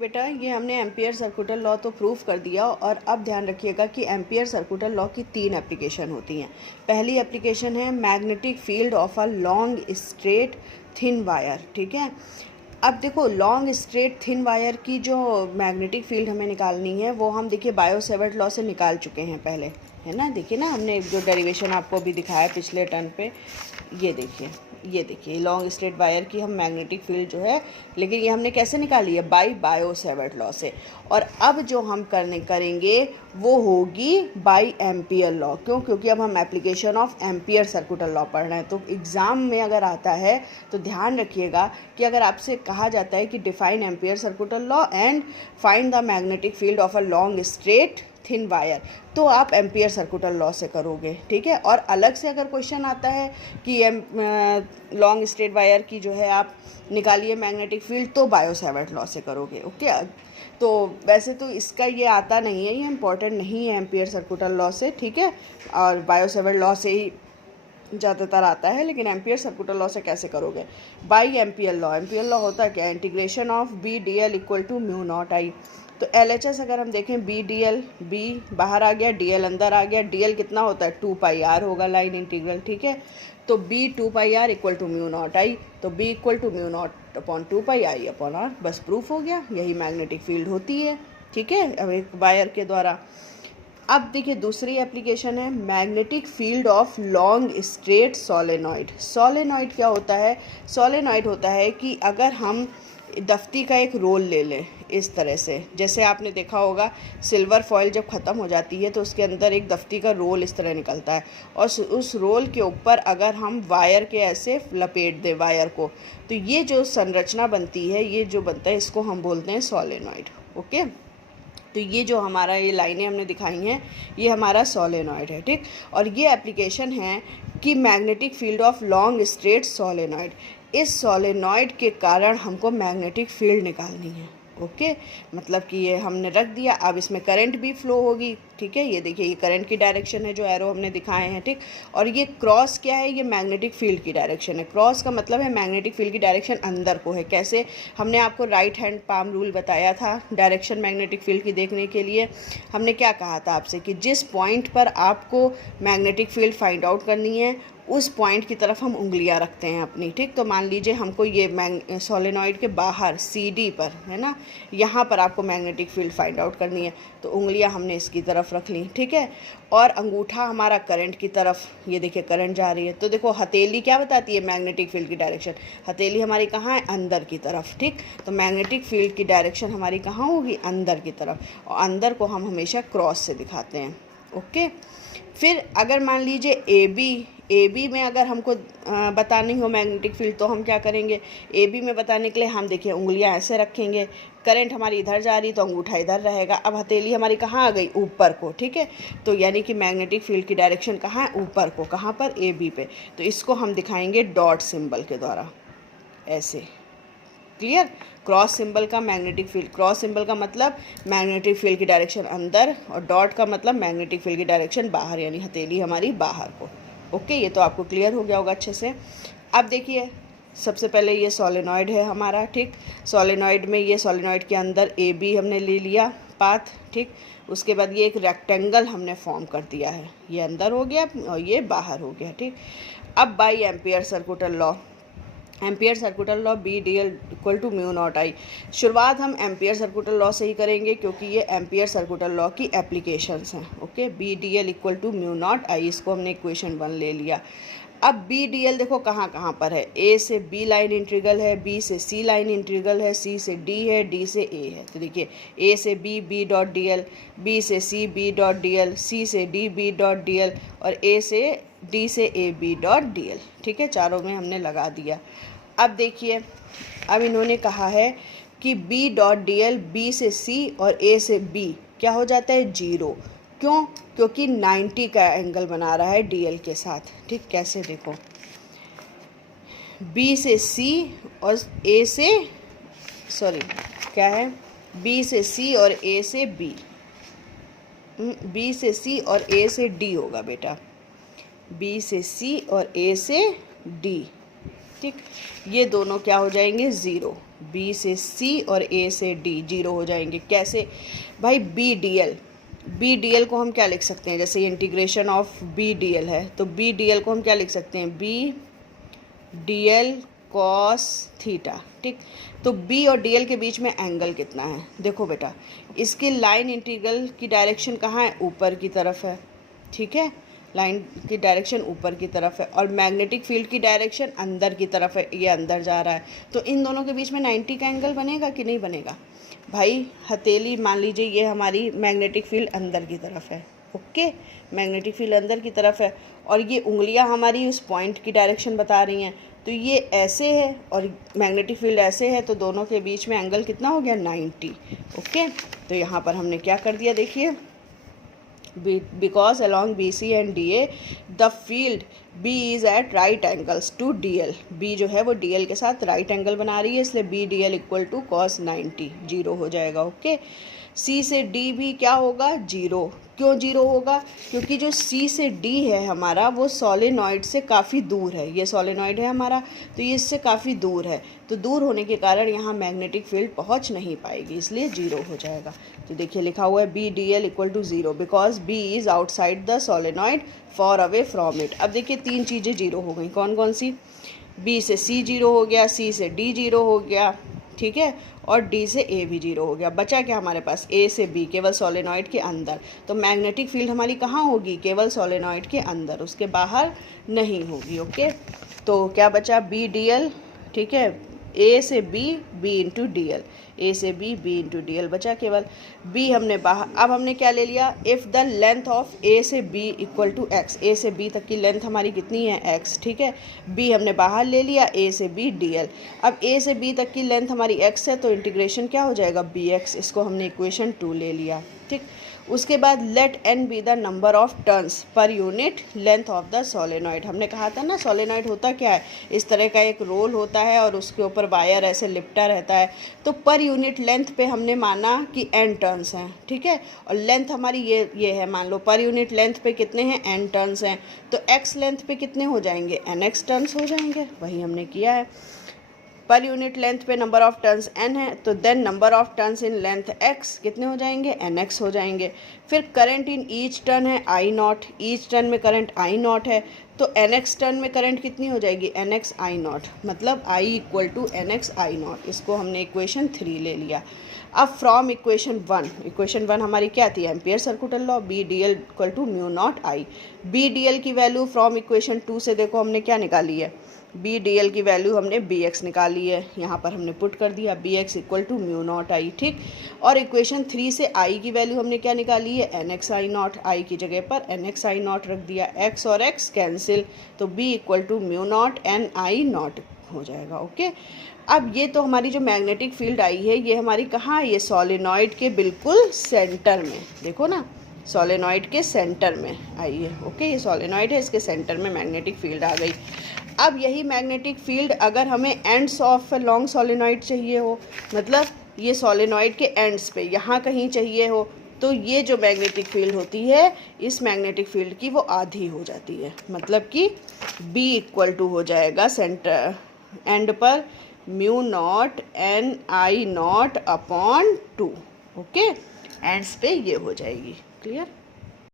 बेटा ये हमने एम्पियर सर्कुलर लॉ तो प्रूव कर दिया और अब ध्यान रखिएगा कि एम्पियर सर्कुलर लॉ की 3 एप्लीकेशन होती हैं। पहली एप्लीकेशन है magnetic field of a long straight thin wire. ठीक है, अब देखो लॉन्ग स्ट्रेट थिन वायर की जो मैग्नेटिक फील्ड हमें निकालनी है वो हम देखिए बायो सेवर्ट लॉ से निकाल चुके हैं पहले, है ना। देखिए ना, हमने जो डेरिवेशन आपको भी दिखाया पिछले टर्न पे, ये देखिए लॉन्ग स्ट्रेट वायर की हम मैग्नेटिक फील्ड जो है, लेकिन ये हमने कैसे निकाली है, बायो सेवर्ट लॉ से। और अब जो हम करेंगे वो होगी बाई एम्पियर लॉ। क्यों? क्योंकि अब हम application of ampere circular law पढ़ रहे हैं। तो एग्ज़ाम में अगर आता है तो ध्यान रखिएगा कि अगर आपसे कहा जाता है कि define ampere circular law and find the magnetic field of a long straight thin wire, तो आप एम्पियर सर्कुलर लॉ से करोगे। ठीक है, और अलग से अगर क्वेश्चन आता है कि लॉन्ग स्ट्रेट वायर की जो है आप निकालिए मैग्नेटिक फील्ड, तो बायो सेवर्ट लॉ से करोगे। ओके, तो वैसे तो इसका ये आता नहीं है, ये इम्पॉर्टेंट नहीं है एम्पियर सर्कुलर लॉ से। ठीक है, और बायो सेवर्ट लॉ से ही ज़्यादातर आता है, लेकिन एम्पियर सर्कुलर लॉ से कैसे करोगे, by Ampere law. Ampere law होता क्या है, integration of B D L equal to mu naught I. तो एल एच एस अगर हम देखें, बी डी एल, बी बाहर आ गया, डी एल अंदर आ गया, डी एल कितना होता है 2 पाई आर होगा लाइन इंटीग्रल। ठीक है, तो B 2 pi R equal to mu naught I, तो B equal to mu naught upon 2 pi I upon R, बस प्रूफ हो गया। यही मैग्नेटिक फील्ड होती है। ठीक है, अब एक वायर के द्वारा। अब देखिए दूसरी एप्लीकेशन है magnetic field of long straight solenoid. Solenoid क्या होता है, सोलेनॉइड होता है कि अगर हम दफ्ती का एक रोल ले लें इस तरह से, जैसे आपने देखा होगा सिल्वर फॉइल जब ख़त्म हो जाती है तो उसके अंदर एक दफ्ती का रोल इस तरह निकलता है, और उस रोल के ऊपर अगर हम वायर के ऐसे लपेट दें वायर को, तो ये जो संरचना बनती है, ये जो बनता है, इसको हम बोलते हैं सोलेनॉइड। ओके, तो ये जो हमारा ये लाइनें हमने दिखाई हैं ये हमारा सोलेनॉइड है। ठीक, और ये एप्लीकेशन है कि magnetic field of long straight solenoid, इस सोलेनॉइड के कारण हमको मैग्नेटिक फील्ड निकालनी है। ओके, मतलब कि ये हमने रख दिया, अब इसमें करंट भी फ्लो होगी। ठीक है, ये देखिए ये करंट की डायरेक्शन है जो एरो हमने दिखाए हैं। ठीक, और ये क्रॉस क्या है, ये मैग्नेटिक फील्ड की डायरेक्शन है। क्रॉस का मतलब है मैग्नेटिक फील्ड की डायरेक्शन अंदर को है। कैसे, हमने आपको राइट हैंड पाम रूल बताया था डायरेक्शन मैग्नेटिक फील्ड की देखने के लिए। हमने क्या कहा था आपसे कि जिस पॉइंट पर आपको मैग्नेटिक फील्ड फाइंड आउट करनी है उस पॉइंट की तरफ हम उंगलियां रखते हैं अपनी। ठीक, तो मान लीजिए हमको ये सोलेनॉइड के बाहर सी डी पर है ना, यहाँ पर आपको मैग्नेटिक फील्ड फाइंड आउट करनी है, तो उंगलियां हमने इसकी तरफ रख ली। ठीक है, और अंगूठा हमारा करंट की तरफ, ये देखिए करंट जा रही है। तो देखो हथेली क्या बताती है मैग्नेटिक फील्ड की डायरेक्शन, हथेली हमारी कहाँ है, अंदर की तरफ। ठीक, तो मैग्नेटिक फील्ड की डायरेक्शन हमारी कहाँ होगी, अंदर की तरफ, और अंदर को हम हमेशा क्रॉस से दिखाते हैं। ओके, फिर अगर मान लीजिए ए बी में अगर हमको बतानी हो मैग्नेटिक फील्ड, तो हम क्या करेंगे, ए बी में बताने के लिए हम देखिए उंगलियां ऐसे रखेंगे, करंट हमारी इधर जा रही तो अंगूठा इधर रहेगा, अब हथेली हमारी कहाँ आ गई, ऊपर को। ठीक है, तो यानी कि मैग्नेटिक फील्ड की डायरेक्शन कहाँ है, ऊपर को। कहाँ पर, ए बी पे। तो इसको हम दिखाएंगे डॉट सिंबल के द्वारा, ऐसे। क्लियर, क्रॉस सिंबल का मैग्नेटिक फील्ड, क्रॉस सिंबल का मतलब मैग्नेटिक फील्ड की डायरेक्शन अंदर, और डॉट का मतलब मैग्नेटिक फील्ड की डायरेक्शन बाहर, यानी हथेली हमारी बाहर को। ओके, ये तो आपको क्लियर हो गया होगा अच्छे से। अब देखिए सबसे पहले ये सोलेनॉइड है हमारा। ठीक, सोलेनॉइड में ये सोलेनॉइड के अंदर ए बी हमने ले लिया पाथ। ठीक, उसके बाद ये एक रेक्टेंगल हमने फॉर्म कर दिया है, ये अंदर हो गया और ये बाहर हो गया। ठीक, अब by Ampere circular law, Ampere circular law B D L equal to mu naught I. शुरुआत हम एम्पियर सर्कुलर लॉ से ही करेंगे क्योंकि ये एम्पियर सर्कुलर लॉ की एप्लीकेशंस हैं। Okay, B D L equal to mu naught I, इसको हमने इक्वेशन 1 ले लिया। अब बी डी एल देखो कहाँ कहाँ पर है, ए से बी लाइन इंटीग्रल है, बी से सी लाइन इंटीग्रल है, सी से डी है, डी से ए है। तो देखिए ए से B B dot D L, B से C B dot D L, C से D B dot D L, और ए से डी से A B dot D L. ठीक है, चारों में हमने लगा दिया। अब देखिए, अब इन्होंने कहा है कि B dot D L B से सी और ए से बी क्या हो जाता है, 0। क्यों? क्योंकि 90 का एंगल बना रहा है डी एल के साथ। ठीक, कैसे देखो, बी से सी और ए से, सॉरी क्या है, बी से सी और ए से बी, बी से सी और ए से डी होगा बेटा, बी से सी और ए से डी। ठीक, ये दोनों क्या हो जाएंगे, 0। बी से सी और ए से डी 0 हो जाएंगे। कैसे भाई, बी डी एल को हम क्या लिख सकते हैं, जैसे integration of B D L है तो बी डी एल को हम क्या लिख सकते हैं, B D L cos theta. ठीक, तो बी और डी एल के बीच में एंगल कितना है, देखो बेटा इसकी लाइन इंटीग्रल की डायरेक्शन कहाँ है, ऊपर की तरफ है। ठीक है, लाइन की डायरेक्शन ऊपर की तरफ है और मैग्नेटिक फील्ड की डायरेक्शन अंदर की तरफ है, ये अंदर जा रहा है। तो इन दोनों के बीच में 90 का एंगल बनेगा कि नहीं बनेगा भाई। हथेली मान लीजिए ये हमारी मैग्नेटिक फील्ड अंदर की तरफ है। ओके, मैग्नेटिक फील्ड अंदर की तरफ है और ये उंगलियां हमारी उस पॉइंट की डायरेक्शन बता रही हैं। तो ये ऐसे है और मैग्नेटिक फील्ड ऐसे है, तो दोनों के बीच में एंगल कितना हो गया, 90। ओके, तो यहाँ पर हमने क्या कर दिया, देखिए because along BC and DA the field B is at right angles to DL। B जो है वो DL के साथ राइट एंगल बना रही है, इसलिए BDL इक्वल टू cos 90 0 हो जाएगा। ओके, C से D भी क्या होगा, 0। क्यों 0 होगा, क्योंकि जो C से D है हमारा वो सोलेनॉइड से काफ़ी दूर है। ये सोलेनॉइड है हमारा, तो ये इससे काफ़ी दूर है, तो दूर होने के कारण यहाँ मैग्नेटिक फील्ड पहुँच नहीं पाएगी, इसलिए 0 हो जाएगा। तो देखिए लिखा हुआ है B D L equal to 0 because B is outside the solenoid far away from it. अब देखिए 3 चीज़ें 0 हो गई, कौन कौन सी, बी से सी 0 हो गया, सी से डी 0 हो गया, ठीक है, और डी से ए भी 0 हो गया। बचा क्या हमारे पास, ए से बी, केवल सोलेनॉइड के अंदर। तो मैग्नेटिक फील्ड हमारी कहाँ होगी, केवल सोलेनॉइड के अंदर, उसके बाहर नहीं होगी। ओके, तो क्या बचा, बी डी एल, ठीक है, ए से B, B into D L, A से B, B into D L बचा केवल। बी हमने बाहर, अब हमने क्या ले लिया, इफ़ द लेंथ ऑफ ए से बी इक्वल टू एक्स, ए से बी तक की लेंथ हमारी कितनी है, एक्स। ठीक है, बी हमने बाहर ले लिया, ए से बी डी एल। अब ए से बी तक की लेंथ हमारी एक्स है, तो इंटीग्रेशन क्या हो जाएगा, बी एक्स, इसको हमने इक्वेशन 2 ले लिया। ठीक, उसके बाद let n be the number of turns per unit length of the solenoid. हमने कहा था ना सोलेनॉइड होता क्या है, इस तरह का एक रोल होता है और उसके ऊपर वायर ऐसे लिपटा रहता है। तो पर यूनिट लेंथ पे हमने माना कि एन टर्न्स हैं। ठीक है, और लेंथ हमारी ये है, मान लो पर यूनिट लेंथ पे कितने हैं, एन टर्न्स हैं, तो एक्स लेंथ पे कितने हो जाएंगे, एन एक्स टर्न्स हो जाएंगे। वही हमने किया है, पर यूनिट लेंथ पे नंबर ऑफ टर्न्स n है, तो then number of turns in length x कितने हो जाएंगे, nx हो जाएंगे। फिर करंट इन ईच टर्न है I नॉट, ईच टर्न में करंट I नॉट है, तो nx टर्न में करंट कितनी हो जाएगी, nx I नॉट, मतलब I equal to nx I naught. इसको हमने इक्वेशन 3 ले लिया। अब फ्रॉम इक्वेशन 1 हमारी क्या थी, Ampere circular law, B D L equal to mu naught I. B D L की वैल्यू फ्रॉम इक्वेशन 2 से देखो हमने क्या निकाली है, बी डी एल की वैल्यू हमने बी एक्स निकाली है, यहाँ पर हमने पुट कर दिया B X equal to mu naught I. ठीक, और इक्वेशन 3 से आई की वैल्यू हमने क्या निकाली है, एन एक्स आई नॉट, आई की जगह पर एन एक्स आई नॉट रख दिया, एक्स और एक्स कैंसिल, तो B equal to mu naught n I naught हो जाएगा। ओके, अब ये तो हमारी जो मैग्नेटिक फील्ड आई है ये हमारी कहाँ है, ये सोलेनॉइड के बिल्कुल सेंटर में, देखो ना सोलेनॉइड के सेंटर में आई है। ओके, ये सोलेनॉइड है, इसके सेंटर में मैग्नेटिक फील्ड आ गई। अब यही मैग्नेटिक फील्ड अगर हमें एंड्स ऑफ लॉन्ग सोलेनॉइड चाहिए हो, मतलब ये सोलेनॉइड के एंड्स पे यहाँ कहीं चाहिए हो, तो ये जो मैग्नेटिक फील्ड होती है इस मैग्नेटिक फील्ड की वो आधी हो जाती है, मतलब कि B इक्वल टू हो जाएगा सेंटर एंड पर mu naught n I not upon 2। Okay, ends पे ये हो जाएगी, क्लियर।